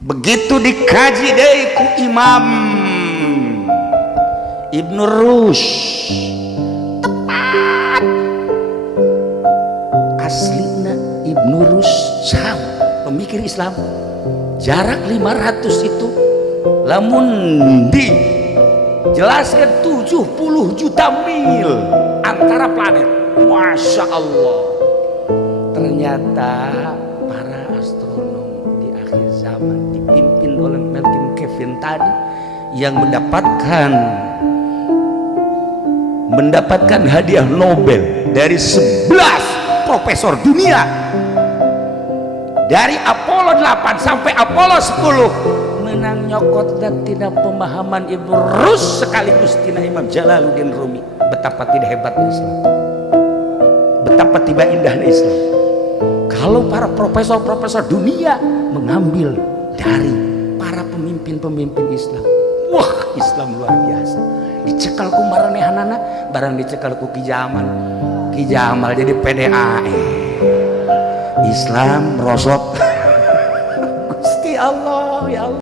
Begitu dikaji deui ku Imam Ibnu Rushd, tepat aslina Ibnu Rushd sam pemikir Islam, jarak 500 itu lamun dijelaskan 70 juta mil antara planet. Masya Allah, ternyata para astronom di akhir zaman dipimpin oleh Melvin Kevin tadi yang mendapatkan hadiah Nobel dari 11 profesor dunia, dari Apollo 8 sampai Apollo 10, menang nyokot dan tidak pemahaman Ibnu Rushd sekaligus tina Imam Jalaluddin Rumi. Betapa tidak hebatnya Islam, betapa tidak indahnya Islam kalau para profesor-profesor dunia mengambil dari para pemimpin-pemimpin Islam. Wah, Islam luar biasa. Dicekal ku maranehanana, barang dicekal ku Ki Jamal jadi PDAE. Islam merosot. Gusti Allah, ya Allah.